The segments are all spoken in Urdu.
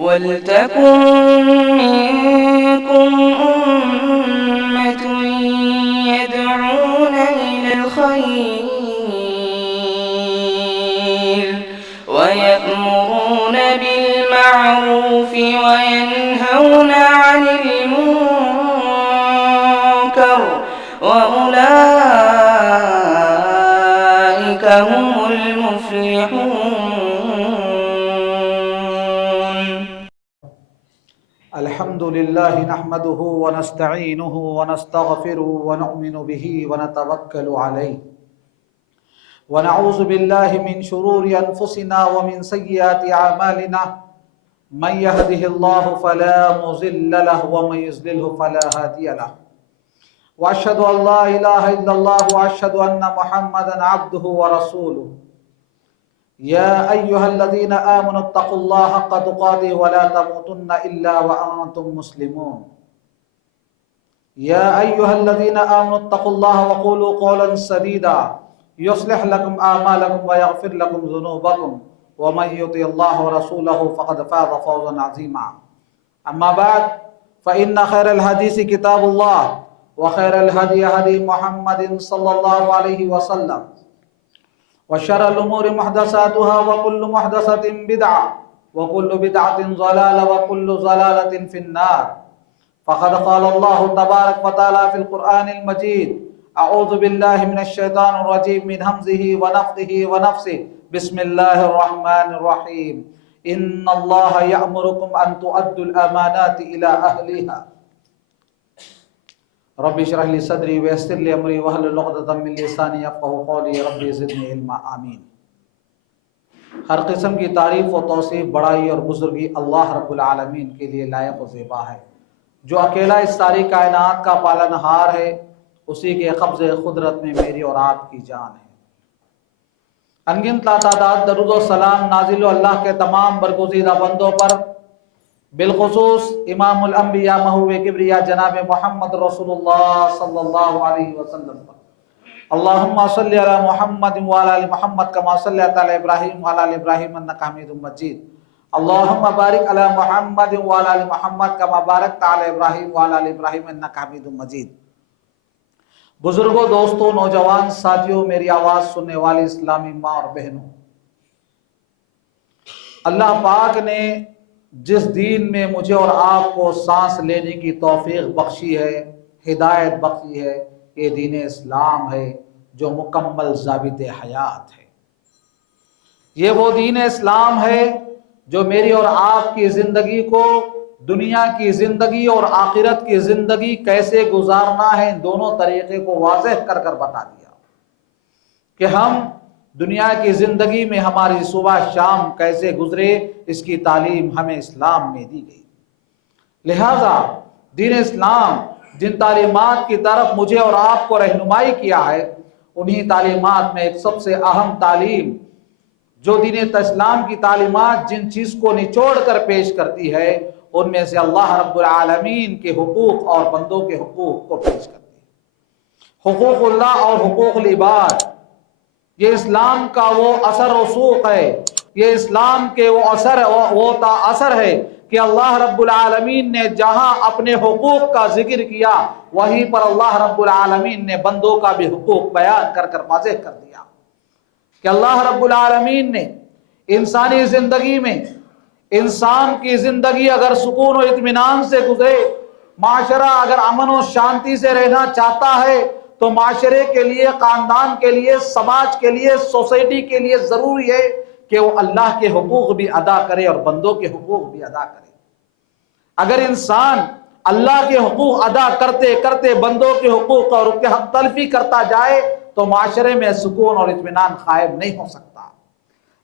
وَلْتَكُنْ مِنْكُمْ أُمَّةٌ يَدْعُونَ إِلَى الْخَيْرِ وَيَأْمُرُونَ بِالْمَعْرُوفِ وَيَنْهَوْنَ عَنِ الْمُنكَرِ وَأُولَئِكَ هُمُ الْمُفْلِحُونَ. الحمد لله نحمده ونستعينه ونستغفره ونؤمن به ونتوكل عليه ونعوذ بالله من شرور أنفسنا ومن سيئات أعمالنا من يهده الله فلا مضل له ومن يضلل فلا هادي له وأشهد أن لا إله إلا الله وأشهد أن محمدا عبده ورسوله. يا أيها الذين آمنوا اتقوا الله حق تقاته ولا تموتن إلا وأنتم مسلمون. يا أيها الذين آمنوا اتقوا الله وقولوا قولا سديدا يصلح لكم أعمالكم ويغفر لكم ذنوبكم ومن يطع الله ورسوله فقد فاز فوزا عظيما. أما بعد فإن خير الحديث كتاب الله وخير الهدي هدي محمد صلى الله عليه وسلم وشر الأمور محدثاتها وكل محدثة بدعة وكل بدعة ضلالة وكل ضلالة في النار. فقد قال الله تبارك وتعالى في القرآن المجيد: أعوذ بالله من الشيطان الرجيم من همزه ونفخه ونفسه بسم الله الرحمن الرحيم إن الله يأمركم أن تؤدوا الأمانات إلى أهلها رب اشرح لي صدري ويسر لي امري واحلل عقدة من لساني يفقهوا قولي رب زدني علما. آمین. ہر قسم کی تعریف و توصیف، بڑائی اور بزرگی اللہ رب العالمین کے لیے لائق و زیبا ہے، جو اکیلا اس ساری کائنات کا پالنہار ہے. اسی کے قبض قدرت میں میری اور آپ کی جان ہے. انگنت لاتعداد درود و سلام نازل اللہ کے تمام برگزیدہ بندوں پر، بالخصوص امام الانبیاء محبوب کبریا جناب محمد رسول اللہ صلی اللہ علیہ وسلم پر. اللہم صلی علی محمد وعلی آل محمد کما صلیت علی ابراہیم وعلی آل ابراہیم انک حمید مجید. اللہم بارک علی محمد وعلی آل محمد کما بارکت علی ابراہیم وعلی آل ابراہیم انک حمید مجید. بزرگوں، دوستوں، نوجوان ساتھیوں، میری آواز سننے والی اسلامی ماں اور بہنوں، اللہ پاک نے جس دین میں مجھے اور آپ کو سانس لینے کی توفیق بخشی ہے، ہدایت بخشی ہے، یہ دین اسلام ہے جو مکمل ضابط حیات ہے. یہ وہ دین اسلام ہے جو میری اور آپ کی زندگی کو، دنیا کی زندگی اور آخرت کی زندگی کیسے گزارنا ہے، ان دونوں طریقے کو واضح کر کر بتا دیا کہ ہم دنیا کی زندگی میں ہماری صبح شام کیسے گزرے. اس کی تعلیم ہمیں اسلام میں دی گئی. لہذا دین اسلام جن تعلیمات کی طرف مجھے اور آپ کو رہنمائی کیا ہے، انہی تعلیمات میں ایک سب سے اہم تعلیم جو دین اسلام کی تعلیمات جن چیز کو نچوڑ کر پیش کرتی ہے، ان میں سے اللہ رب العالمین کے حقوق اور بندوں کے حقوق کو پیش کرتی ہے. حقوق اللہ اور حقوق العباد، یہ اسلام کا وہ اثر رسوخ ہے، یہ اسلام کے وہ اثر ہے کہ اللہ رب العالمین نے جہاں اپنے حقوق کا ذکر کیا، وہیں پر اللہ رب العالمین نے بندوں کا بھی حقوق بیان کر کر واضح کر دیا کہ اللہ رب العالمین نے انسانی زندگی میں، انسان کی زندگی اگر سکون و اطمینان سے گزرے، معاشرہ اگر امن و شانتی سے رہنا چاہتا ہے، تو معاشرے کے لیے، خاندان کے لیے، سماج کے لیے، سوسائٹی کے لیے ضروری ہے کہ وہ اللہ کے حقوق بھی ادا کرے اور بندوں کے حقوق بھی ادا کرے. اگر انسان اللہ کے حقوق ادا کرتے کرتے بندوں کے حقوق اور ان کے حق تلفی کرتا جائے تو معاشرے میں سکون اور اطمینان قائم نہیں ہو سکتا.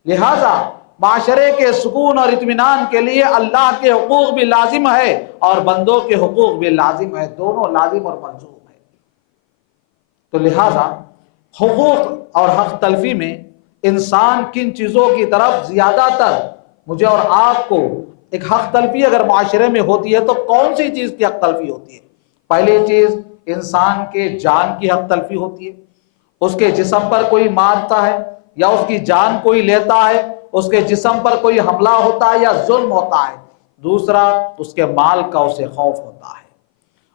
لہذا معاشرے کے سکون اور اطمینان کے لیے اللہ کے حقوق بھی لازم ہے اور بندوں کے حقوق بھی لازم ہے، دونوں لازم اور ملزوم ہے. تو لہذا حقوق اور حق تلفی میں انسان کن چیزوں کی طرف زیادہ تر مجھے اور آپ کو ایک حق تلفی اگر معاشرے میں ہوتی ہے تو کون سی چیز کی حق تلفی ہوتی ہے؟ پہلی چیز انسان کے جان کی حق تلفی ہوتی ہے. اس کے جسم پر کوئی مارتا ہے یا اس کی جان کوئی لیتا ہے، اس کے جسم پر کوئی حملہ ہوتا ہے یا ظلم ہوتا ہے، دوسرا اس کے مال کا اسے خوف ہوتا ہے،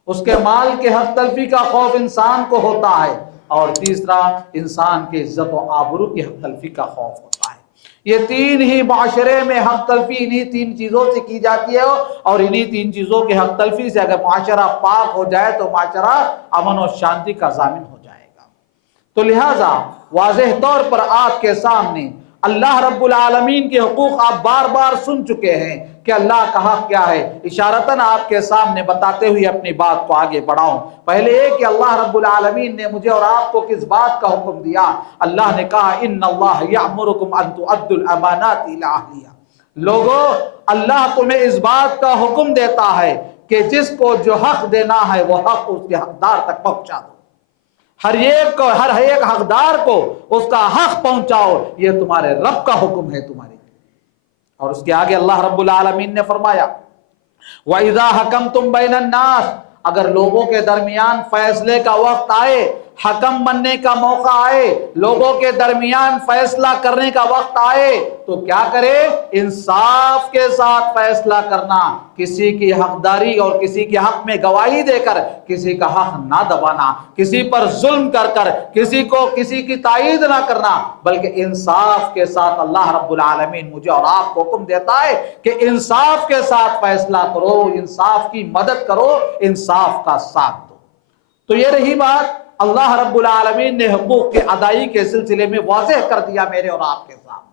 اس کے مال کے حق تلفی کا خوف انسان کو ہوتا ہے، اور تیسرا انسان کے عزت و آبرو کی حق تلفی کا خوف ہوتا ہے۔ یہ تین ہی معاشرے میں حق تلفی انہی تین چیزوں سے کی جاتی ہے، اور انہی تین چیزوں کے حق تلفی سے اگر معاشرہ پاک ہو جائے تو معاشرہ امن و شانتی کا ضامن ہو جائے گا۔ تو لہٰذا واضح طور پر آپ کے سامنے اللہ رب العالمین کے حقوق آپ بار بار سن چکے ہیں کہ اللہ کا حق کیا ہے، اشارتاً آپ کے سامنے بتاتے ہوئے اپنی بات کو آگے بڑھاؤں۔ پہلے یہ کہ اللہ رب العالمین نے مجھے اور آپ کو کس بات کا حکم دیا؟ اللہ نے کہا ان اللہ یأمرکم ان تؤدوا الامانات الی اہلیہا۔ لوگوں، اللہ تمہیں اس بات کا حکم دیتا ہے کہ جس کو جو حق دینا ہے وہ حق اس کے حقدار تک پہنچا دو، ہر ایک حقدار کو اس کا حق پہنچاؤ، یہ تمہارے رب کا حکم ہے تمہارے۔ اور اس کے آگے اللہ رب العالمین نے فرمایا وَإِذَا حَكَمْتُمْ بَيْنَ النَّاسِ، اگر لوگوں کے درمیان فیصلے کا وقت آئے، حکم بننے کا موقع آئے، لوگوں کے درمیان فیصلہ کرنے کا وقت آئے، تو کیا کرے؟ انصاف کے ساتھ فیصلہ کرنا، کسی کی حقداری اور کسی کے حق میں گواہی دے کر کسی کا حق نہ دبانا، کسی پر ظلم کر کر کسی کی تائید نہ کرنا، بلکہ انصاف کے ساتھ اللہ رب العالمین مجھے اور آپ کو حکم دیتا ہے کہ انصاف کے ساتھ فیصلہ کرو، انصاف کی مدد کرو، انصاف کا ساتھ دو۔ تو یہ رہی بات اللہ رب العالمین نے حقوق کی ادائیگی کے سلسلے میں واضح کر دیا میرے اور آپ کے سامنے۔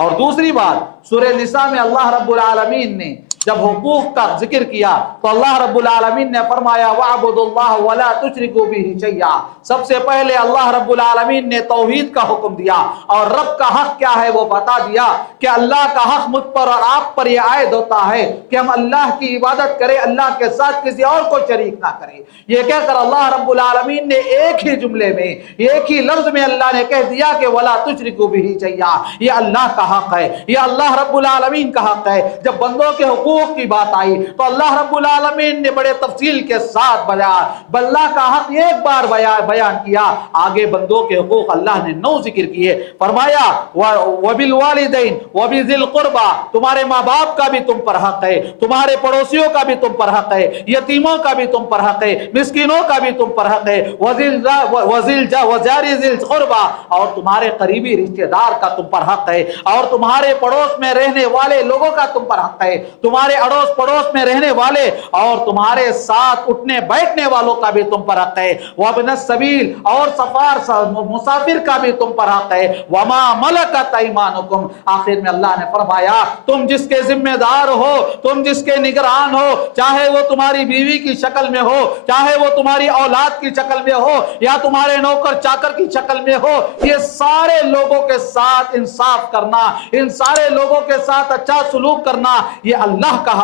اور دوسری بات سورہ نساء میں اللہ رب العالمین نے جب حقوق کا ذکر کیا تو اللہ رب العالمین نے فرمایا وَاعْبُدُوا اللَّهَ وَلَا تُشْرِكُوا بِهِ شَيْئًا۔ سب سے پہلے اللہ رب العالمین نے توحید کا حکم دیا، اور رب کا حق کیا ہے وہ بتا دیا کہ اللہ کا حق مجھ پر اور آپ پر یہ عائد ہوتا ہے کہ ہم اللہ کی عبادت کریں، اللہ کے ساتھ کسی اور کو شریک نہ کریں۔ یہ کہہ کر اللہ رب العالمین نے ایک ہی جملے میں، ایک ہی لفظ میں اللہ نے کہہ دیا کہ وَلَا تُشْرِكُوا بِهِ شَيْئًا، یہ اللہ کا حق ہے، یہ اللہ رب العالمین کا حق ہے۔ جب بندوں کے حقوق کی بات آئی تو اللہ رب العالمین نے بڑے تفصیل کے ساتھ اللہ کا حق ایک بار بیان کیا، آگے بندوں کے حقوق اللہ نے 9 ذکر کیے۔ فرمایا وَبِالْوَالِدَيْنِ وَبِذِي الْقُرْبَى، تمہارے ماں باپ کا بھی تم پر حق ہے، تمہارے پڑوسیوں کا بھی تم پر حق ہے، یتیموں کا بھی تم پر حق ہے، مسکینوں کا بھی تم پر حق ہے، وَجَارِ ذِي الْقُرْبَى، اور تمہارے قریبی رشتہ دار کا تم پر حق ہے، اور تمہارے پڑوس میں رہنے والے لوگوں کا تم پر حق ہے، تمہارے اڑوس پڑوس میں رہنے والے اور تمہارے ساتھ اٹھنے بیٹھنے والوں کا بھی تم پر حق ہے، وابن السبیل، اور مسافر کا بھی تم پر حق ہے، وما ملکت ایمانکم۔ آخر میں اللہ نے فرمایا تم جس کے ذمہ دار ہو، تم جس کے نگران ہو، چاہے وہ تمہاری بیوی کی شکل میں ہو، چاہے وہ تمہاری اولاد کی شکل میں ہو، یا تمہارے نوکر چاکر کی شکل میں ہو، یہ سارے لوگوں کے ساتھ انصاف کرنا، ان سارے لوگوں کے ساتھ اچھا سلوک کرنا، یہ اللہ کا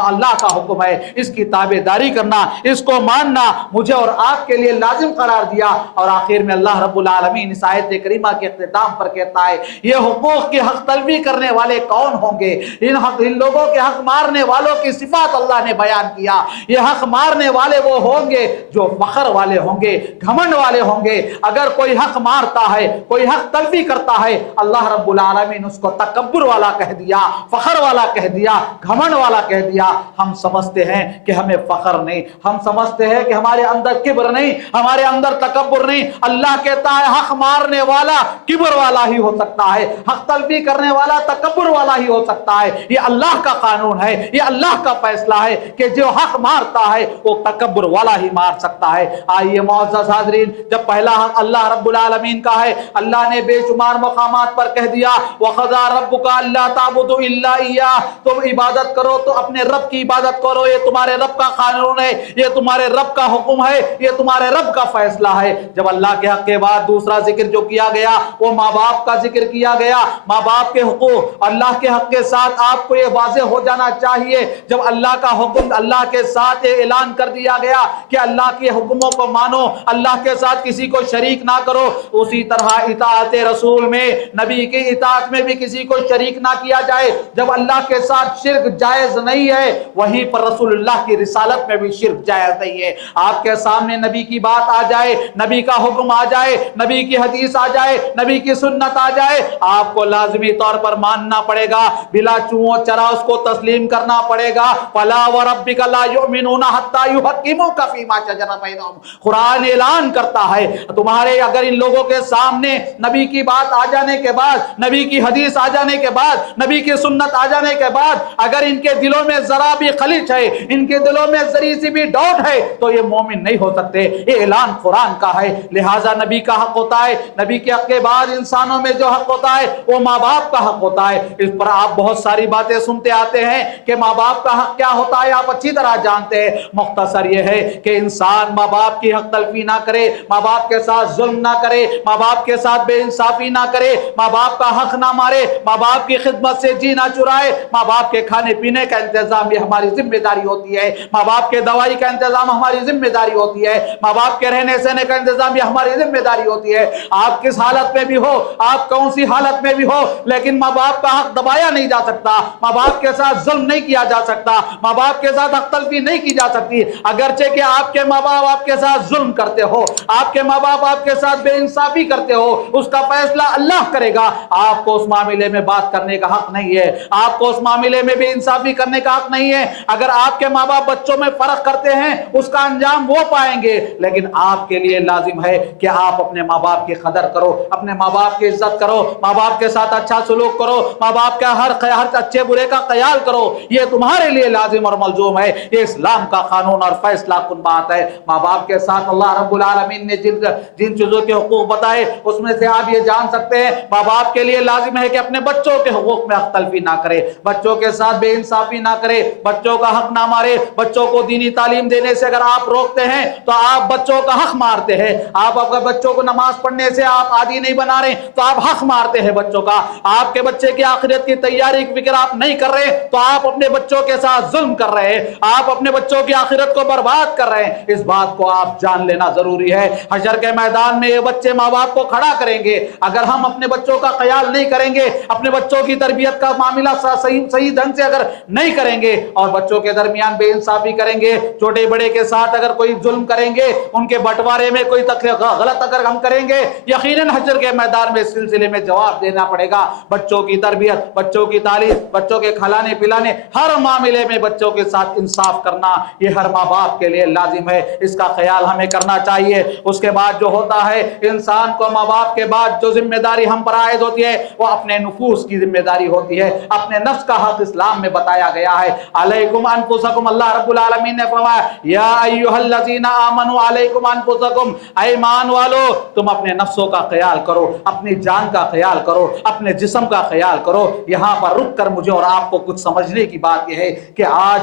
حکم ہے۔ اس کی تابعداری کرنا، اس کو ماننا مجھے اور آپ کے لیے لازم قرار دیا۔ اور آخر میں اللہ رب العالمین اس آیت کریمہ کے اختتام پر کہتا ہے یہ حقوق کی حق تلفی کرنے والے کون ہوں گے؟ ان لوگوں کے حق مارنے والوں کی صفات اللہ نے بیان کیا۔ یہ حق مارنے والے وہ ہوں گے جو فخر والے ہوں گے، گھمنڈ والے ہوں گے۔ اگر کوئی حق مارتا ہے، کوئی حق تلفی کرتا ہے، اللہ رب العالمین اس کو تکبر والا کہہ دیا، فخر والا کہہ دیا، گھمنڈ والا کہہ دیا۔ ہم سمجھتے ہیں کہ ہمیں فخر نہیں، ہم سمجھتے ہیں کہ ہمارے اندر کبر نہیں، ہمارے اندر تکبر نہیں۔ اللہ کہتا ہے حق مارنے والا کبر والا ہی ہو سکتا ہے، حق تلفی کرنے والا تکبر والا ہی ہو سکتا ہے۔ یہ اللہ کا قانون ہے، یہ اللہ کا فیصلہ ہے کہ جو حق مارتا ہے وہ تکبر والا ہی مار سکتا ہے۔ آئیے معزز حاضرین، جب پہلا حق اللہ رب العالمین کا ہے، اللہ نے بے شمار مقامات پر کہہ دیا وَقَضَىٰ رَبُّكَ أَلَّا تَعْبُدُوا إِلَّا إِيَّاهُ، تم عبادت کرو تو اپنے رب کی عبادت کرو، یہ تمہارے رب کا قانون ہے، یہ تمہارے رب کا حکم ہے، یہ تمہارے رب کا فیصلہ ہے۔ جب اللہ کے حق کے بعد دوسرا ذکر جو کیا گیا وہ ماں باپ کا ذکر کیا گیا، ماں باپ کے حقوق۔ اللہ کے حق کے ساتھ آپ کو یہ واضح ہو جانا چاہیے، جب اللہ کا حکم، اللہ کے ساتھ یہ اعلان کر دیا گیا کہ اللہ کے حکموں کو مانو، اللہ کے ساتھ کسی کو شریک نہ کرو، اسی طرح اطاعت رسول میں، نبی کی اطاعت میں بھی کسی کو شریک نہ کیا جائے۔ جب اللہ کے ساتھ شرک جائز نہیں نہیں ہے وہیں پر رسول اللہ کی رسالت میں بھی شرک جائز نہیں ہے۔ آپ کے سامنے نبی کی بات آ جائے، نبی کا حکم آ جائے، نبی کی حدیث آ جائے، نبی کی سنت آ جائے، آپ کو لازمی طور پر ماننا پڑے گا، بلا چوں چرا اس کو تسلیم کرنا پڑے گا۔ فَلَا وَرَبِّكَ لَا يُؤْمِنُونَ حَتَّى يُحَكِّمُوكَ فِيمَا شَجَرَ بَيْنَهُمْ۔ قرآن اعلان کرتا ہے تمہارے اگر ان لوگوں کے سامنے نبی کی بات آ جانے کے بعد، نبی کی حدیث آ جانے کے بعد، نبی کی سنت آ جانے کے بعد اگر ان کے دلوں میں ذرا بھی خلش ہے، ان کے دلوں میں ذری سی بھی ڈاؤٹ ہے، تو یہ مومن نہیں ہو سکتے۔ یہ اعلان قرآن کا ہے۔ لہٰذا نبی کا حق ہوتا ہے، نبی کے حق کے بعد انسانوں میں جو حق ہوتا ہے وہ ماں باپ کا حق ہوتا ہے۔ اس پر آپ بہت ساری باتیں سنتے آتے ہیں کہ ماں باپ کا حق کیا ہوتا ہے، آپ اچھی طرح جانتے ہیں۔ مختصر یہ ہے کہ انسان ماں باپ کی حق تلفی نہ کرے، ماں باپ کے ساتھ ظلم نہ کرے، ماں باپ کے ساتھ بے انصافی نہ کرے، ماں باپ کا حق نہ مارے، ماں باپ کی خدمت سے جی نہ چرائے، ماں باپ کے کھانے پینے کا انتظام یہ ہماری ذمہ داری ہوتی ہے، ماں باپ کے دوائی کا انتظام ہماری ذمہ داری ہوتی ہے، ماں باپ کے رہنے سہنے کا انتظام یہ ہماری ذمہ داری ہوتی ہے۔ آپ کس حالت میں بھی ہو، آپ کون سی حالت میں بھی ہو، لیکن ماں باپ کا حق دبایا نہیں جا سکتا، ماں باپ کے ساتھ ظلم نہیں کیا جا سکتا، ماں باپ کے ساتھ حق تلفی نہیں کی جا سکتی۔ اگرچہ کہ آپ کے ماں باپ آپ کے ساتھ ظلم کرتے ہو، آپ کے ماں باپ آپ کے ساتھ بے انصافی کرتے ہو، اس کا فیصلہ اللہ کرے گا۔ آپ کو اس معاملے میں بات کرنے کا حق نہیں ہے، آپ کو اس معاملے میں بے انصافی کرنے کا حق نہیں ہے۔ اگر آپ کے ماں باپ بچوں میں فرق کرتے ہیں اس کا انجام وہ پائیں گے، لیکن آپ کے لیے لازم ہے کہ آپ اپنے ماں باپ کی قدر کرو، اپنے ماں باپ کی عزت کرو، ماں باپ کے ساتھ اچھا سلوک کرو، ماں باپ کا ہر اچھے برے کا خیال کرو۔ یہ تمہارے لیے لازم اور ملزوم ہے، یہ اسلام کا قانون اور فیصلہ کن بات ہے۔ ماں باپ کے ساتھ اللہ رب العالمین نے جن چیزوں کے حقوق بتائے اس میں سے آپ یہ جان سکتے ہیں ماں باپ کے لیے لازم ہے کہ اپنے بچوں کے حقوق میں حق تلفی نہ کرے، بچوں کے ساتھ بے انصافی نہ کرے، بچوں کا حق نہ مارے۔ بچوں کو دینی تعلیم دینے سے اگر آپ روکتے ہیں تو آپ بچوں کا حق مارتے ہیں۔ آپ اگر بچوں کو نماز پڑھنے سے آپ عادی نہیں بنا رہے تو آپ حق مارتے ہیں بچوں کا۔ آپ کے بچے کی آخرت کی تیاری کی فکر آپ نہیں کر رہے تو آپ اپنے بچوں کے ساتھ ظلم کر رہے ہیں، آپ اپنے بچوں کی آخرت کو برباد کر رہے ہیں۔ اس بات کو آپ جان لینا ضروری ہے۔ حشر کے میدان میں یہ بچے ماں باپ کو کھڑا کریں گے۔ اگر ہم اپنے بچوں کا خیال نہیں کریں گے، اپنے بچوں کی تربیت کا معاملہ صحیح ڈھنگ سے اگر نہیں کریں گے اور بچوں کے درمیان بے انصافی کریں گے، چھوٹے بڑے کے ساتھ اگر کوئی ظلم کریں گے، ان کے بٹوارے میں کوئی غلط اگر ہم کریں گے، یقیناً حشر کے میدان میں اس سلسلے میں جواب دینا پڑے گا۔ بچوں کی تربیت، بچوں کی تعلیم، بچوں کے کھلانے پلانے، ہر معاملے میں بچوں کے ساتھ انصاف کرنا یہ ہر ماں باپ کے لیے لازم ہے۔ اس کا خیال ہمیں کرنا چاہیے۔ اس کے بعد جو ہوتا ہے، انسان کو ماں باپ کے بعد جو ذمہ داری ہم پر عائد ہوتی ہے وہ اپنے نفوس کی ذمہ داری ہوتی ہے، اپنے نفس کا حق اسلام میں بتایا گیا ہے۔ علیکم انفسکم، اللہ رب العالمین نے فرمایا یا ایھا الذین آمنوا علیکم انفسکم، اے ایمان والو تم اپنے نفسوں کا خیال کرو، اپنی جان کا خیال کرو، اپنے جسم کا خیال کرو۔ یہاں پر رک کر مجھے اور آپ کو کچھ سمجھنے کی بات یہ ہے کہ آج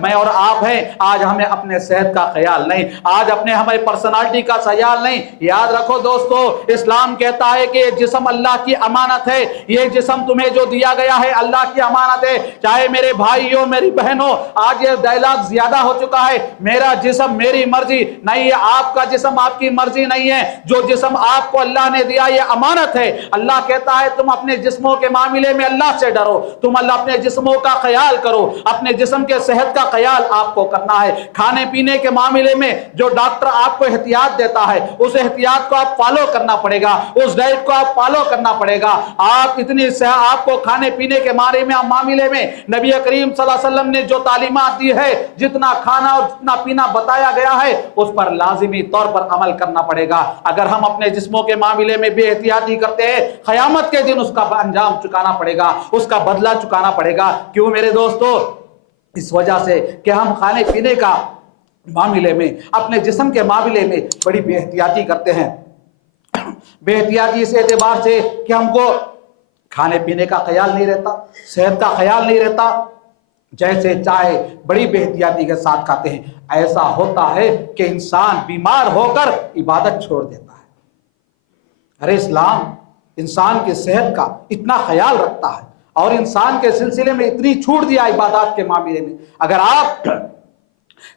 میں اور آپ ہیں، آج ہمیں اپنے صحت کا خیال نہیں، آج ہمیں پرسنالٹی کا خیال نہیں۔ یاد رکھو دوستو، اسلام کہتا ہے کہ یہ جسم اللہ کی امانت ہے، یہ جسم تمہیں جو دیا گیا ہے اللہ کی امانت ہے۔ چاہے میرے بھائیوں میری بہنوں، آج یہ ڈائلاگ زیادہ ہو چکا ہے، میرا جسم میری مرضی نہیں ہے، آپ کا جسم آپ کی مرضی نہیں ہے۔ جو جسم آپ کو اللہ نے دیا یہ امانت ہے۔ اللہ کہتا ہے تم اپنے جسموں کے معاملے میں اللہ سے ڈرو، تم اللہ اپنے جسموں کا خیال کرو، اپنے جسم کے صحت کا خیال آپ کو کرنا ہے۔ کھانے پینے کے معاملے میں جو ڈاکٹر آپ کو احتیاط دیتا ہے اس احتیاط کو آپ فالو کرنا پڑے گا، اس ڈائٹ کو آپ فالو کرنا پڑے گا۔ آپ کو کھانے پینے کے معاملے میں نبی کریم صلی اللہ علیہ وسلم نے جو تعلیمات دی ہے، جتنا کھانا اور جتنا پینا بتایا گیا ہے اس پر لازمی طور پر عمل کرنا پڑے گا۔ اگر ہم اپنے جسموں کے معاملے میں بے احتیاطی کرتے ہیں، قیامت کے دن اس کا انجام چکانا پڑے گا، اس کا بدلہ چکانا پڑے گا۔ کیوں میرے دوستو؟ اس وجہ سے کہ ہم کھانے پینے کا معاملے میں، اپنے جسم کے معاملے میں بڑی بے احتیاطی کرتے ہیں۔ بے احتیاطی اس اعتبار سے کہ ہم کو کھانے پینے کا خیال نہیں رہتا، صحت کا خیال نہیں رہتا، جیسے چاہے بڑی بے احتیاطی کے ساتھ کھاتے ہیں۔ ایسا ہوتا ہے کہ انسان بیمار ہو کر عبادت چھوڑ دیتا ہے۔ ارے اسلام انسان کی صحت کا اتنا خیال رکھتا ہے اور انسان کے سلسلے میں اتنی چھوٹ دیا عبادات کے معاملے میں۔ اگر آپ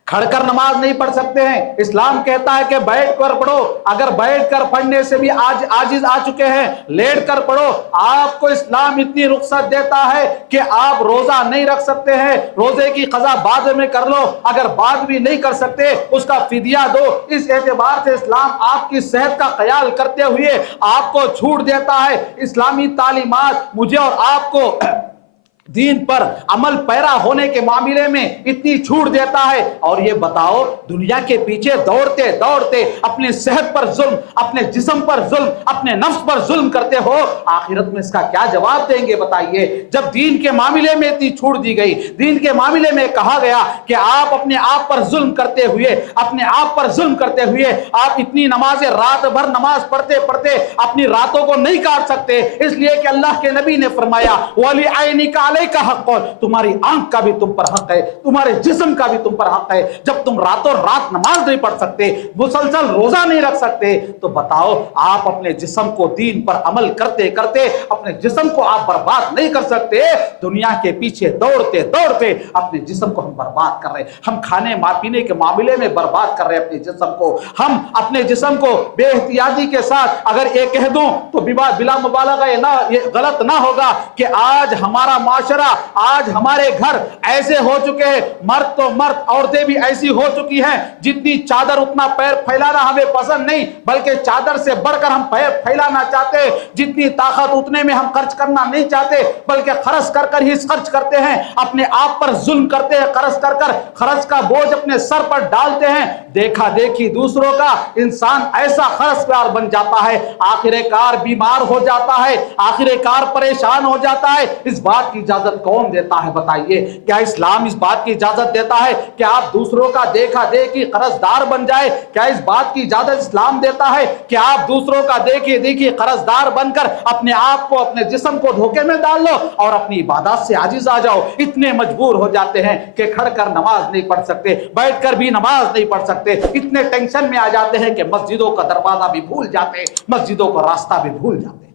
کھڑ کر نماز نہیں پڑھ سکتے ہیں، اسلام کہتا ہے کہ بیٹھ کر پڑھو، اگر بیٹھ کر پڑھنے سے بھی عاجز آ چکے ہیں لیٹ کر پڑھو۔ آپ کو اسلام اتنی رخصت دیتا ہے کہ آپ روزہ نہیں رکھ سکتے ہیں، روزے کی قضا بعد میں کر لو، اگر بعد بھی نہیں کر سکتے اس کا فدیہ دو۔ اس اعتبار سے اسلام آپ کی صحت کا خیال کرتے ہوئے آپ کو چھوٹ دیتا ہے۔ اسلامی تعلیمات مجھے اور آپ کو دین پر عمل پیرا ہونے کے معاملے میں اتنی چھوٹ دیتا ہے۔ اور یہ بتاؤ، دنیا کے پیچھے دوڑتے دوڑتے اپنے صحت پر ظلم، اپنے جسم پر ظلم، اپنے نفس پر ظلم کرتے ہو، آخرت میں اس کا کیا جواب دیں گے بتائیے؟ جب دین کے معاملے میں اتنی چھوٹ دی گئی، دین کے معاملے میں کہا گیا کہ آپ اپنے آپ پر ظلم کرتے ہوئے، اپنے آپ پر ظلم کرتے ہوئے آپ اتنی نمازیں رات بھر نماز پڑھتے پڑھتے اپنی راتوں کو نہیں کاٹ سکتے، اس لیے کہ اللہ کے نبی نے فرمایا وَلِعَيْنِكَ عَلَيْكَ حق، تمہاری آنکھ کا بھی تم پر حق ہے، تمہارے جسم کا بھی تم پر حق ہے۔ جب تم راتوں رات نماز نہیں پڑھ سکتے، مسلسل روزہ نہیں رکھ سکتے، تو بتاؤ آپ اپنے جسم کو دین پر عمل کرتے کرتے اپنے جسم کو آپ برباد نہیں کر سکتے؟ دنیا کے پیچھے دوڑتے دوڑتے اپنے جسم کو ہم برباد کر رہے ہیں، ہم کھانے پینے کے معاملے میں برباد کر رہے ہیں اپنے جسم کو۔ ہم اپنے جسم کو بے احتیاطی کے ساتھ اگر یہ کہہ دوں تو بلا مبالغہ یہ غلط نہ ہوگا کہ آج ہمارا معاشرہ، آج ہمارے گھر ایسے ہو چکے ہیں، مرد تو مرد، عورتیں بھی ایسی ہو چکی ہیں، جتنی چادر اتنا پیر پھیلانا ہمیں پسند نہیں، بلکہ چادر سے بڑھ کر ہم پیر پھیلانا چاہتے ہیں، جتنی طاقت اتنے میں ہم خرچ کرنا نہیں چاہتے، بلکہ خرچ کر کر ہی خرچ کرتے ہیں، اپنے آپ پر ظلم کرتے ہیں، خرچ کر کر خرچ کا بوجھ اپنے سر پر ڈالتے ہیں، دیکھا دیکھی دوسروں کا انسان ایسا خرچ کار بن جاتا ہے، آخر کار بیمار ہو جاتا ہے، آخر کار پریشان ہو جاتا ہے۔ اس بات کی اجازت کون دیتا ہے بتائیے؟ کیا اسلام اس بات کی اجازت دیتا ہے کہ آپ دوسروں کا دیکھا دیکھی قرض دار بن جائے؟ کیا اس بات کی اجازت اسلام دیتا ہے کہ آپ دوسروں کا دیکھی دیکھی قرض دار بن کر اپنے آپ کو، اپنے جسم کو دھوکے میں ڈال لو اور اپنی عبادات سے عاجز آ جاؤ؟ اتنے مجبور ہو جاتے ہیں کہ کھڑ کر نماز نہیں پڑھ سکتے، بیٹھ کر بھی نماز نہیں پڑھ سکتے، اتنے ٹینشن میں آ جاتے ہیں کہ مسجدوں کا دروازہ بھی بھول جاتے ہیں، مسجدوں کا راستہ بھی بھول جاتے ہیں۔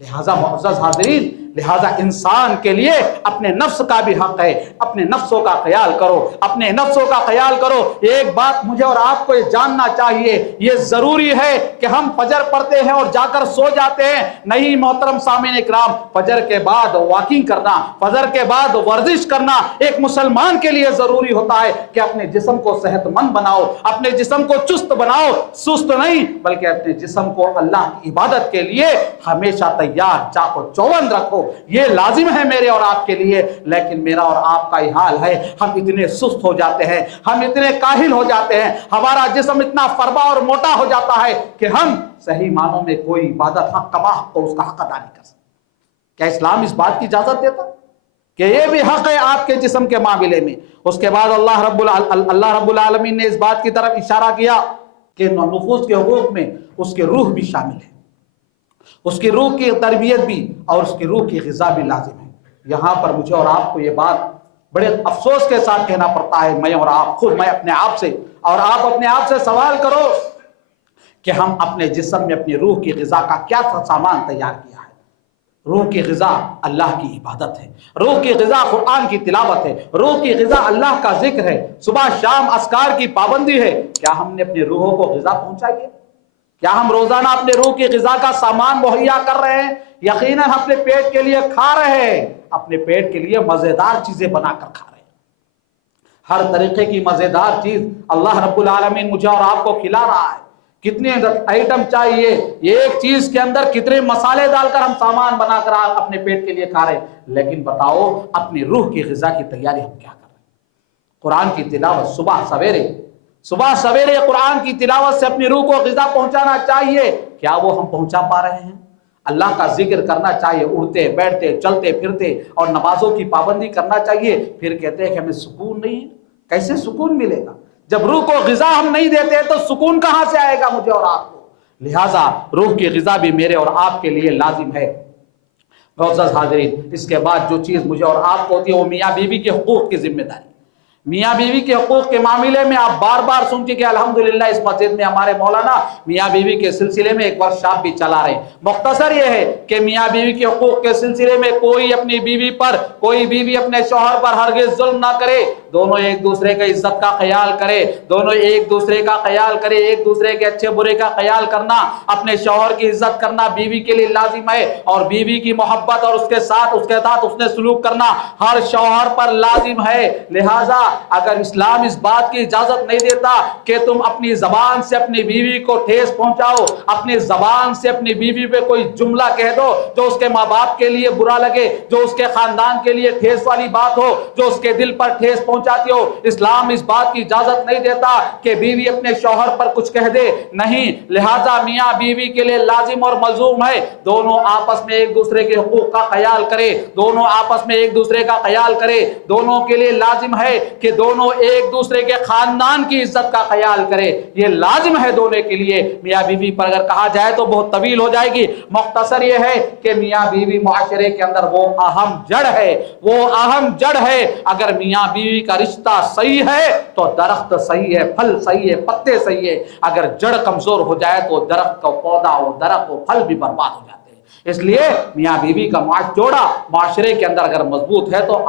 لہذا معزز حاضرین، لہذا انسان کے لیے اپنے نفس کا بھی حق ہے، اپنے نفسوں کا خیال کرو، اپنے نفسوں کا خیال کرو۔ ایک بات مجھے اور آپ کو یہ جاننا چاہیے، یہ ضروری ہے کہ ہم فجر پڑھتے ہیں اور جا کر سو جاتے ہیں، نہیں محترم سامعین اکرام، فجر کے بعد واکنگ کرنا، فجر کے بعد ورزش کرنا ایک مسلمان کے لیے ضروری ہوتا ہے کہ اپنے جسم کو صحت مند بناؤ، اپنے جسم کو چست بناؤ، سست نہیں بلکہ اپنے جسم کو اللہ کی عبادت کے لیے ہمیشہ تیار چاق و چوبند رکھو۔ یہ لازم ہے میرے اور آپ کے لیے، لیکن میرا اور آپ کا یہ حال ہے، ہم اتنے سست ہو جاتے ہیں، ہم اتنے کاہل ہو جاتے ہیں، ہمارا جسم اتنا فربا اور موٹا ہو جاتا ہے کہ ہم صحیح معنوں میں کوئی عبادت حق کما حق کو اس کا حق ادا نہیں کر سکتے۔ کیا اسلام اس بات کی اجازت دیتا کہ یہ بھی حق ہے آپ کے جسم کے معاملے میں؟ اس کے بعد اللہ رب العالمین نے اس بات کی طرف اشارہ کیا کہ نفوس کے حقوق میں اس کے روح بھی شامل ہے، اس کی روح کی تربیت بھی اور اس کی روح کی غذا بھی لازم ہے۔ یہاں پر مجھے اور آپ کو یہ بات بڑے افسوس کے ساتھ کہنا پڑتا ہے، میں اور آپ خود، میں اپنے آپ سے اور آپ اپنے آپ سے سوال کرو کہ ہم اپنے جسم میں اپنی روح کی غذا کا کیا سامان تیار کیا ہے؟ روح کی غذا اللہ کی عبادت ہے، روح کی غذا قرآن کی تلاوت ہے، روح کی غذا اللہ کا ذکر ہے، صبح شام اذکار کی پابندی ہے۔ کیا ہم نے اپنی روحوں کو غذا پہنچائی ہے؟ کیا ہم روزانہ اپنے روح کی غذا کا سامان مہیا کر رہے ہیں؟ یقیناً اپنے پیٹ کے لیے کھا رہے ہیں، اپنے پیٹ کے لیے مزیدار چیزیں بنا کر کھا رہے ہیں، ہر طریقے کی مزیدار چیز اللہ رب العالمین مجھے اور آپ کو کھلا رہا ہے۔ کتنے آئٹم چاہیے، ایک چیز کے اندر کتنے مسالے ڈال کر ہم سامان بنا کر اپنے پیٹ کے لیے کھا رہے ہیں، لیکن بتاؤ اپنی روح کی غذا کی تیاری ہم کیا کر رہے ہیں؟ قرآن کی تلاوت صبح سویرے قرآن کی تلاوت سے اپنی روح کو غذا پہنچانا چاہیے، کیا وہ ہم پہنچا پا رہے ہیں؟ اللہ کا ذکر کرنا چاہیے، اٹھتے بیٹھتے چلتے پھرتے اور نمازوں کی پابندی کرنا چاہیے، پھر کہتے ہیں کہ ہمیں سکون نہیں ہے۔ کیسے سکون ملے گا؟ جب روح کو غذا ہم نہیں دیتے تو سکون کہاں سے آئے گا مجھے اور آپ کو؟ لہٰذا روح کی غذا بھی میرے اور آپ کے لیے لازم ہے۔ معزز حاضرین، اس کے بعد جو چیز مجھے اور آپ کو ہوتی ہے وہ میاں بیوی کے حقوق کی ذمہ داری۔ میاں بیوی کے حقوق کے معاملے میں آپ بار بار سنتے کہ الحمدللہ اس مسجد میں ہمارے مولانا میاں بیوی کے سلسلے میں ایک ورکشاپ بھی چلا رہے ہیں۔ مختصر یہ ہے کہ میاں بیوی کے حقوق کے سلسلے میں کوئی اپنی بیوی پر، کوئی بیوی اپنے شوہر پر ہرگز ظلم نہ کرے، دونوں ایک دوسرے کا عزت کا خیال کرے، دونوں ایک دوسرے کا خیال کرے، ایک دوسرے کے اچھے برے کا خیال کرنا، اپنے شوہر کی عزت کرنا بیوی کے لیے لازم ہے، اور بیوی کی محبت اور اس کے ساتھ اس نے سلوک کرنا ہر شوہر پر لازم ہے۔ لہٰذا اگر اسلام اس بات کی اجازت نہیں دیتا کہ تم اپنی زبان سے اپنی بیوی کو ٹھیس پہنچاؤ، اپنی زبان سے اپنی بیوی پہ کوئی جملہ کہہ دو جو اس کے ماں باپ کے لیے برا لگے، جو اس کے خاندان کے لیے ٹھیس والی بات ہو، جو اس کے دل پر ٹھیس پہنچاتی ہو، اسلام اس بات کی اجازت نہیں دیتا کہ بیوی اپنے شوہر پر کچھ کہہ دے، نہیں۔ لہٰذا میاں بیوی کے لیے لازم اور ملزوم ہے دونوں آپس میں ایک دوسرے کے حقوق کا خیال کرے، دونوں آپس میں ایک دوسرے کا خیال کرے، دونوں کے لیے لازم ہے کہ دونوں ایک دوسرے کے خاندان کی عزت کا خیال کرے، یہ لازم ہے دونوں کے لیے۔ میاں بیوی پر اگر کہا جائے تو بہت طویل ہو جائے گی، مختصر یہ ہے کہ میاں بیوی معاشرے کے اندر وہ اہم جڑ ہے، وہ اہم جڑ ہے۔ اگر میاں بیوی کا رشتہ صحیح ہے تو درخت صحیح ہے، پھل صحیح ہے، پتے صحیح ہے۔ اگر جڑ کمزور ہو جائے تو درخت کا پودا ہو، درخت ہو، پھل بھی برباد ہو جاتے ہیں۔ اس لیے میاں بیوی کا جوڑا معاشرے کے اندر اگر مضبوط ہے تو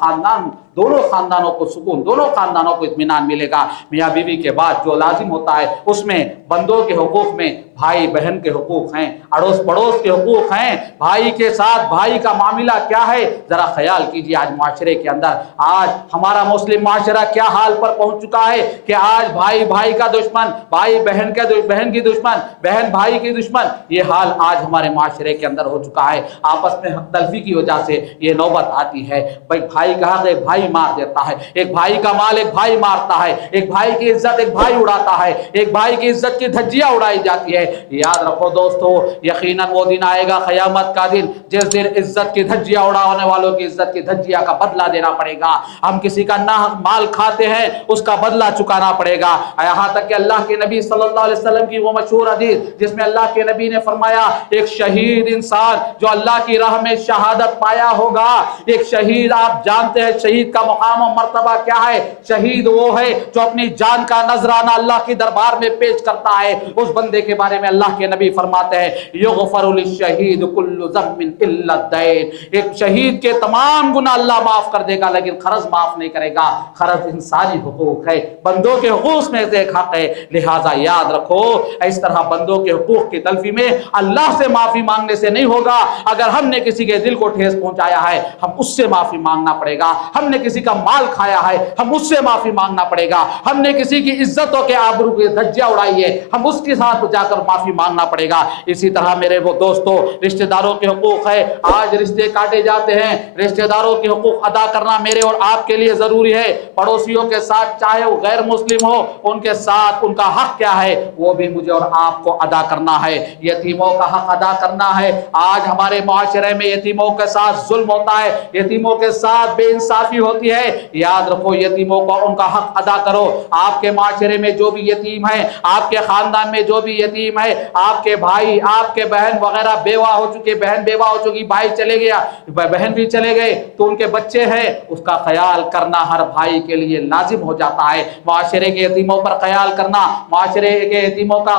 خاندان، دونوں خاندانوں کو سکون، دونوں خاندانوں کو اطمینان ملے گا۔ میاں بیوی کے بعد جو لازم ہوتا ہے اس میں بندوں کے حقوق میں بھائی بہن کے حقوق ہیں، اڑوس پڑوس کے حقوق ہیں، بھائی کے ساتھ بھائی کا معاملہ کیا ہے، ذرا خیال کیجیے۔ آج معاشرے کے اندر، آج ہمارا مسلم معاشرہ کیا حال پر پہنچ چکا ہے کہ آج بھائی بھائی کا دشمن، بھائی بہن کا بہن کی دشمن، بہن بھائی کی دشمن، یہ حال آج ہمارے معاشرے کے اندر ہو چکا ہے۔ آپس میں حق تلفی کی وجہ سے یہ نوبت آتی ہے، بھائی کا حق ایک بھائی مار دیتا ہے، ایک بھائی کا مال ایک بھائی مارتا ہے، ایک بھائی کی عزت ایک بھائی اڑاتا ہے، ایک بھائی کی عزت کی دھجیاں اڑائی جاتی ہے۔ یاد رکھو دوستو، یقیناً وہ دن آئے گا قیامت کا دن جس دن عزت کی دھجیاں اڑانے والوں کی عزت کی دھجیاں کا بدلہ دینا پڑے گا۔ ہم کسی کا ناحق مال کھاتے ہیں، اس کا بدلہ چکانا پڑے گا۔ یہاں تک کہ اللہ کے نبی صلی اللہ علیہ وسلم کی وہ مشہور حدیث جس میں اللہ کے نبی نے فرمایا، ایک شہید انسان جو اللہ کی راہ میں شہادت پایا ہوگا، ایک شہید، آپ جانتے ہیں شہید کا مقام و مرتبہ کیا ہے؟ شہید وہ ہے جو اپنی جان کا نذرانہ اللہ کی دربار میں پیش کرتا ہے۔ اس بندے کے بارے میں اللہ کے نبی فرماتے ہیں، یغفر للشہید کل ذنب الا الدین، ایک شہید کے تمام گناہ اللہ معاف کر دے گا لیکن قرض معاف نہیں کرے گا۔ قرض انسانی حقوق ہے، بندوں کے حقوق میں سے ایک حق ہے، لہٰذا یاد رکھو اس طرح بندوں کے حقوق کی تلفی میں اللہ سے معافی مانگنے سے نہیں ہوگا۔ اگر ہم نے کسی کے دل کو ٹھیس پہنچایا ہے ہم اس سے معافی مانگنا پڑے گا، ہم نے کسی کا مال کھایا ہے ہم اس سے معافی مانگنا پڑے گا، ہم نے کسی کی عزتوں کے آبرو کی دھجیاں اڑائی ہے ہم اس کے ساتھ جا کر معافی مانگنا پڑے گا۔ اسی طرح میرے وہ دوستو، رشتہ داروں کے حقوق ہے، آج رشتے کاٹے جاتے ہیں، رشتہ داروں کے حقوق ادا کرنا میرے اور آپ کے لیے ضروری ہے۔ پڑوسیوں کے ساتھ چاہے وہ غیر مسلم ہو، ان کے ساتھ ان کا حق کیا ہے وہ بھی مجھے اور آپ کو ادا کرنا ہے۔ یتیموں کا حق ادا کرنا ہے۔ آج ہمارے معاشرے میں یتیموں کے ساتھ ظلم ہوتا ہے، یتیموں کے ساتھ بے انصافی ہوتی ہے۔ یاد رکھو یتیموں کو ان کا حق ادا کرو۔ آپ کے معاشرے میں جو بھی یتیم ہے، آپ کے خاندان میں جو بھی یتیم ہے، آپ کے بھائی، آپ کے بہن وغیرہ بیوہ ہو چکے، بہن بیوہ ہو چکی، بھائی چلے گیا، بہن بھی چلے گئے تو ان کے بچے ہیں، اس کا خیال کرنا ہر بھائی کے لیے لازم ہو جاتا ہے۔ معاشرے کے یتیموں پر خیال کرنا، معاشرے کے یتیموں کا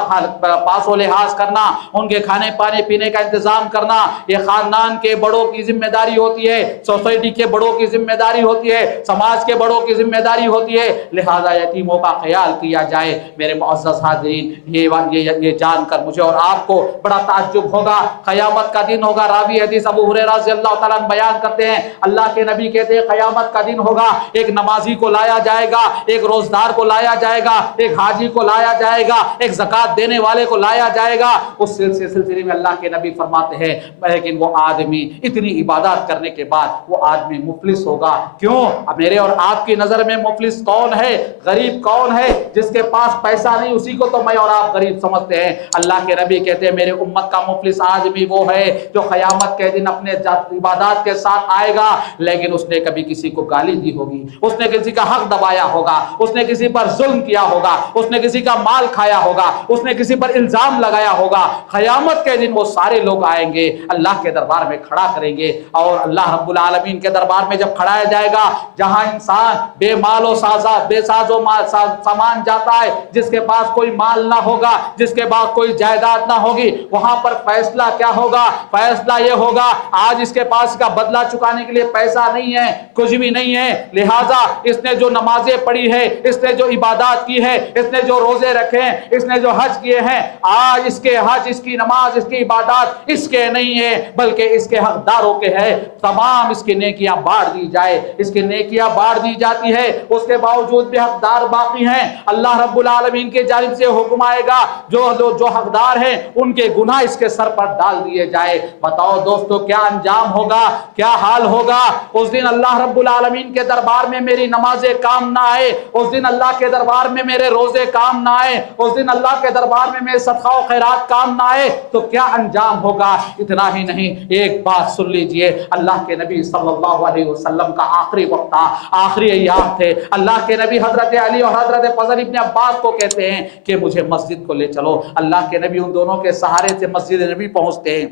پاس و لحاظ کرنا، ان کے کھانے پانے پینے کا انتظام کرنا، یہ خاندان کے بڑوں کی ذمہ داری ہوتی ہے، سوسائٹی کے بڑوں کی ذمہ داری ہوتی ہے، سماج کے بڑوں کی ذمہ داری ہوتی ہے۔ لہذا یتیموں کا خیال کیا جائے۔ میرے معزز حاضرین، یہ جان کر مجھے اور آپ کو بڑا تعجب ہوگا، قیامت کا دن ہوگا۔ راوی حدیث ابو ہریرہ رضی اللہ تعالیٰ عنہ بیان کرتے ہیں، اللہ کے نبی کہتے ہیں قیامت کا دن ہوگا، ایک نمازی کو لایا جائے گا، ایک روزدار کو لایا جائے گا، ایک حاجی کو لایا جائے گا، ایک زکوٰۃ دینے والے کو لایا جائے گا۔ اس سلسلے میں اللہ کے نبی فرماتے ہیں لیکن وہ آدمی اتنی عبادات کرنے کے بعد وہ آدمی مفلس ہوگا۔ کیوں؟ میرے اور آپ کی نظر میں مفلس کون ہے، غریب کون ہے؟ جس کے پاس پیسہ نہیں اسی کو تو میں اور آپ غریب سمجھتے ہیں۔ اللہ کے نبی کہتے ہیں میرے امت کا مفلس آدمی وہ ہے جو قیامت کے دن اپنے عبادات کے ساتھ آئے گا لیکن اس نے کبھی کسی کو گالی دی ہوگی، اس نے کسی کا حق دبایا ہوگا، اس نے کسی پر ظلم کیا ہوگا، اس نے کسی کا مال کھایا ہوگا، اس نے کسی پر الزام لگایا ہوگا۔ قیامت کے دن وہ سارے لوگ آئیں گے، اللہ کے دربار میں کھڑا کریں گے اور اللہ رب العالمین کے دربار میں جب کھڑایا جائے گا گا جہاں انسان بے مال و بے ساز و سامان جاتا ہے، جس کے پاس کوئی مال نہ ہوگا، جس کے پاس کوئی جائیداد نہ ہوگی، وہاں پر فیصلہ کیا ہوگا؟ فیصلہ یہ ہوگا آج اس کے پاس کا بدلہ چکانے کے لیے پیسہ نہیں ہے، کچھ بھی نہیں ہے، لہٰذا اس نے جو نمازیں پڑھی ہے، اس نے جو عبادات کی ہے، اس نے جو روزے رکھے ہیں، اس نے جو حج کیے ہیں، آج اس کے حج، اس کی نماز، اس کی عبادات اس کے نہیں ہے بلکہ اس کے حقداروں کے ہے، تمام اس کی نیکیاں بانٹ دی جائے، اس کی نیکیاں بانٹ دی جاتی ہے، اس کے باوجود بھی حقدار باقی ہیں، اللہ رب العالمین کے جانب سے حکم آئے گا جو حقدار ہیں ان کے گناہ اس کے سر پر ڈال دیے جائے۔ بتاؤ دوستو کیا انجام ہوگا، کیا حال ہوگا؟ اس دن اللہ رب العالمین کے دربار میں میری نمازیں کام نہ آئے، اس دن اللہ کے دربار میں میرے روزے کام نہ آئے، اس دن اللہ کے دربار میں میرے صدقہ و خیرات کام نہ آئے تو کیا انجام ہوگا؟ اتنا ہی نہیں، ایک بات سن لیجئے، اللہ کے نبی صلی اللہ علیہ وسلم کا آخری وقت تھا، آخری ایام تھے، اللہ کے نبی حضرت علی اور حضرت فضل ابن عباس کو کہتے ہیں کہ مجھے مسجد کو لے چلو۔ اللہ کے نبی ان دونوں کے سہارے سے مسجد نبی پہنچتے ہیں،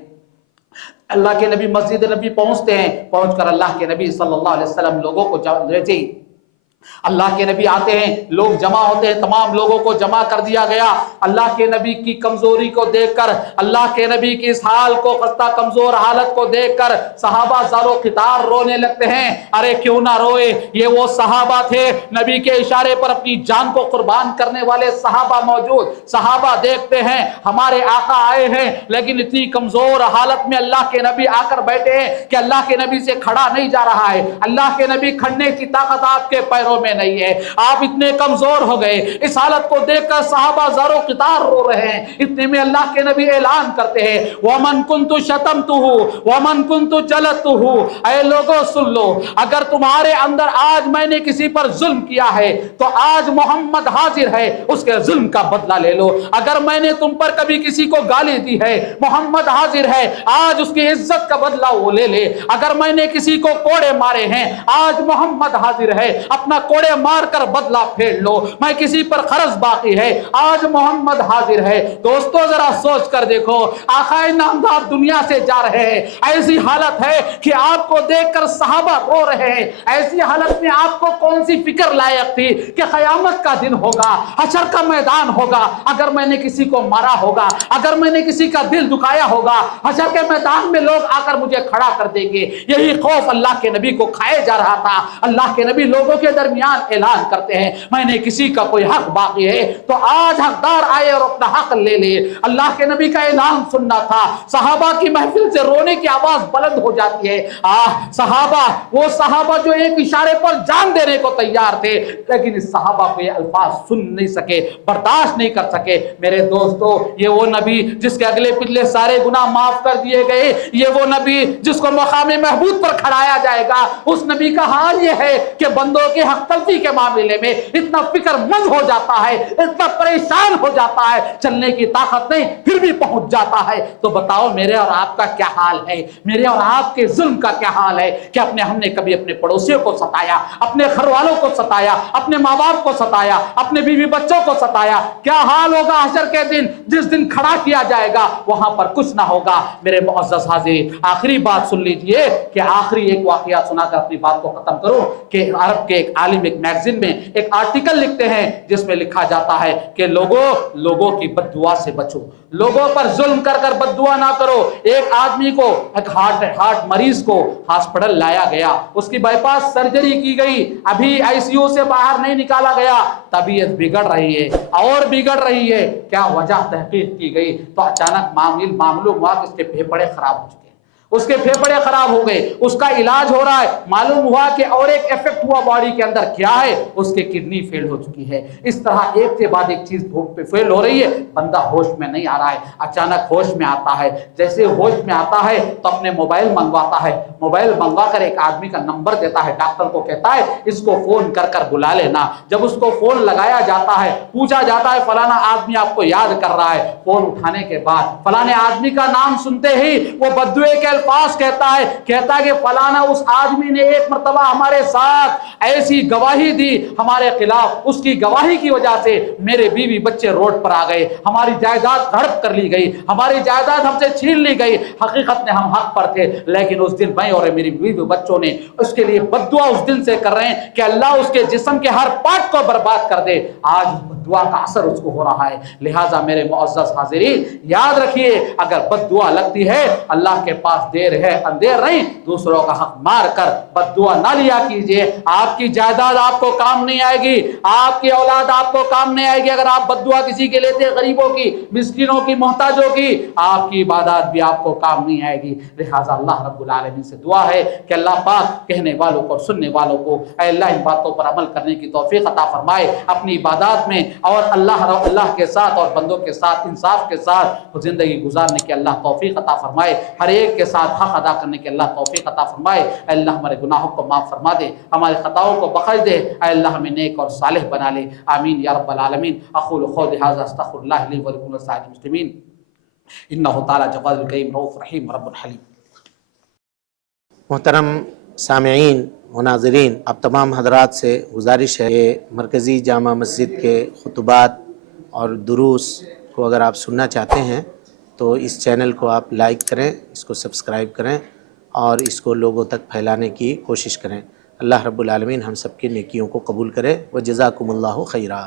اللہ کے نبی مسجد نبی پہنچتے ہیں، پہنچ کر اللہ کے نبی صلی اللہ علیہ وسلم لوگوں کو جیسے ہی اللہ کے نبی آتے ہیں، لوگ جمع ہوتے ہیں، تمام لوگوں کو جمع کر دیا گیا۔ اللہ کے نبی کی کمزوری کو دیکھ کر، اللہ کے نبی کی اس حال کو، خستہ کمزور حالت کو دیکھ کر صحابہ زار و قطار رونے لگتے ہیں۔ ارے کیوں نہ روئے، یہ وہ صحابہ تھے نبی کے اشارے پر اپنی جان کو قربان کرنے والے صحابہ موجود۔ صحابہ دیکھتے ہیں ہمارے آقا آئے ہیں لیکن اتنی کمزور حالت میں اللہ کے نبی آ کر بیٹھے ہیں کہ اللہ کے نبی سے کھڑا نہیں جا رہا ہے، اللہ کے نبی کھڑنے کی طاقت آپ کے پیروں میں نہیں ہے، آپ اتنے کمزور ہو گئے۔ اس حالت کو دیکھ کر صحابہ زار و قطار رو رہے ہیں۔ اتنے میں اللہ کے نبی اعلان کرتے ہیں وَمَن كُنْتُ شَتَمْتُهُ وَمَن كُنْتُ جَلَدْتُهُ، اے لوگوں سن لو، اگر تمہارے اندر آج میں نے کسی پر ظلم کیا ہے تو آج محمد حاضر ہے، اس کے ظلم کا بدلہ لے لو۔ اگر میں نے تم پر کبھی کسی کو گالی دی ہے، محمد حاضر ہے، آج اس کی عزت کا بدلہ وہ لے لے۔ اگر میں نے کسی کو کوڑے مارے ہیں، آج محمد حاضر ہے، اپنا کوڑے مار کر بدلہ پھیر لو۔ میں کسی پر قرض باقی ہے، آج محمد حاضر ہے۔ دوستو ذرا سوچ کر دیکھو، آقا نامدار دنیا سے جا رہے ہیں، ایسی حالت ہے کہ آپ کو دیکھ کر صحابہ رو رہے ہیں۔ ایسی حالت میں آپ کو کون سی فکر لائق تھی کہ قیامت کا دن ہوگا، حشر کا میدان ہوگا، اگر میں نے کسی کو مارا ہوگا، اگر میں نے کسی کا دل دکھایا ہوگا، حشر کے میدان میں لوگ آ کر مجھے کھڑا کر دیں گے۔ یہی خوف اللہ کے نبی کو کھائے جا رہا تھا۔ اللہ کے نبی لوگوں کے درمیان اعلان کرتے ہیں میں نے کسی کا کوئی حق باقی ہے تو آج حقدار آئے اور اپنا حق لے لے۔ اللہ کے نبی کا اعلان سننا تھا۔ صحابہ کی محفل سے رونے کی آواز بلند ہو جاتی ہے۔ صحابہ، وہ صحابہ جو ایک اشارے پر جان دینے کو تیار تھے، لیکن اس صحابہ کو یہ الفاظ سن نہیں سکے، برداشت نہیں کر سکے۔ میرے دوستو، یہ وہ نبی جس کے اگلے پچھلے سارے گناہ معاف کر دیے گئے، یہ وہ نبی جس کو مقام محمود پر کھڑایا جائے گا، اس نبی کا حال یہ ہے کہ بندوں کے حق تلفی کے معاملے میں اتنا فکر مند ہو جاتا ہے، اتنا پریشان ہو جاتا ہے، چلنے کی طاقت نہیں پھر بھی پہنچ جاتا ہے۔ تو بتاؤ میرے اور آپ کا کیا حال ہے، میرے اور آپ کے ظلم کا کیا حال ہے کہ ہم نے کبھی اپنے پڑوسیوں کو ستایا، اپنے گھر والوں کو ستایا، اپنے ماں باپ کو ستایا، اپنے بیوی بچوں کو ستایا؟ کیا حال ہوگا حشر کے دن، جس دن کھڑا کیا جائے گا وہاں پر کچھ نہ ہوگا۔ میرے معزز حاضرین، آخری بات سن لیجئے کہ آخری ایک واقعہ سنا کر اپنی بات کو ختم کروں کہ عرب کے ایک عالم ایک میگزین میں ایک آرٹیکل لکھتے ہیں جس میں لکھا جاتا ہے کہ لوگوں کی بد دعا سے بچو، لوگوں پر ظلم کر کر بد دعا نہ کرو۔ ایک آدمی کو، ایک ہارٹ مریض کو ہاسپٹل لایا گیا، اس کی بائی پاس سرجری کی گئی، ابھی آئی سی یو سے باہر نہیں نکالا گیا، طبیعت بگڑ رہی ہے اور بگڑ رہی ہے۔ کیا وجہ تحقیق کی گئی تو اچانک معلوم ہوا کہ اس کے پھیپھڑے خراب ہو چکے، اس کے پھیپھڑے خراب ہو گئے، اس کا علاج ہو رہا ہے، معلوم ہوا کہ اور ایک ایفیکٹ ہوا باڈی کے اندر، کیا ہے؟ اس کے کڈنی فیل ہو چکی ہے۔ اس طرح ایک کے بعد ایک چیز فیل ہو رہی ہے، بندہ ہوش میں نہیں آ رہا ہے۔ اچانک ہوش میں آتا ہے، جیسے ہوش میں آتا ہے تو اپنے موبائل منگواتا ہے، موبائل منگوا کر ایک آدمی کا نمبر دیتا ہے، ڈاکٹر کو کہتا ہے اس کو فون کر کر بلا لینا۔ جب اس کو فون لگایا جاتا ہے، پوچھا جاتا ہے فلانا آدمی آپ کو یاد کر رہا ہے، فون اٹھانے کے بعد فلانے آدمی کا نام سنتے ہی وہ بددعے کے الفاظ کہتا ہے کہ فلانا اس آدمی نے ایک مرتبہ ہمارے ساتھ ایسی گواہی دی ہمارے خلاف، اس کی گواہی کی وجہ سے میرے بیوی بچے روڈ پر آ گئے، ہماری جائیداد ہڑپ کر لی گئی، ہماری جائیداد ہم سے چھین لی گئی، حقیقت میں ہم حق پر تھے، لیکن اس دن میں اور میری بیوی بچوں نے اس کے لیے بد دعا اس دن سے کر رہے ہیں کہ اللہ اس کے جسم کے ہر پارٹ کو برباد کر دے۔ آج بد دعا کا اثر اس کو ہو رہا ہے۔ لہٰذا میرے معزز حاضرین، یاد رکھیے اگر بد دعا لگتی ہے اللہ کے پاس دیر ہے اندیر نہیں، دوسروں کا حق مار کر بد دعا نہ لیا کیجیے۔ آپ کی جائیداد آپ کو کام نہیں آئے گی، آپ کی اولاد آپ کو کام نہیں آئے گی اگر آپ بد دعا کسی کے لیتے، غریبوں کی، مسکینوں کی، محتاجوں کی، آپ کی عبادات بھی آپ کو کام نہیں آئے گی۔ لہٰذا اللہ رب العالمین سے دعا ہے کہ اللہ پاک کہنے والوں کو اور سننے والوں کو اے اللہ ان باتوں پر عمل کرنے کی توفیق عطا فرمائے، اپنی عبادات میں اور اللہ کے ساتھ اور بندوں کے ساتھ انصاف کے ساتھ زندگی گزارنے کی اللہ توفیق عطا فرمائے، ہر ایک کے ساتھ حق ادا کرنے کی اللہ توفیق عطا فرمائے۔ اے اللہ ہمارے گناہوں کو معاف فرما دے، ہمارے خطاؤں کو بخش دے، اے اللہ ہمیں نیک اور صالح بنا لے، آمین یا رب العالمین۔ اقول قولی ھذا استغفر اللہ لی ولکم ولسائر المسلمین انہ تعالی جواد الکریم رؤوف رحیم رب حلیم۔ محترم سامعین و ناظرین، آپ تمام حضرات سے گزارش ہے کہ مرکزی جامع مسجد کے خطبات اور دروس کو اگر آپ سننا چاہتے ہیں تو اس چینل کو آپ لائک کریں، اس کو سبسکرائب کریں اور اس کو لوگوں تک پھیلانے کی کوشش کریں۔ اللہ رب العالمین ہم سب کی نیکیوں کو قبول کرے۔ وجزاکم اللہ خیرا۔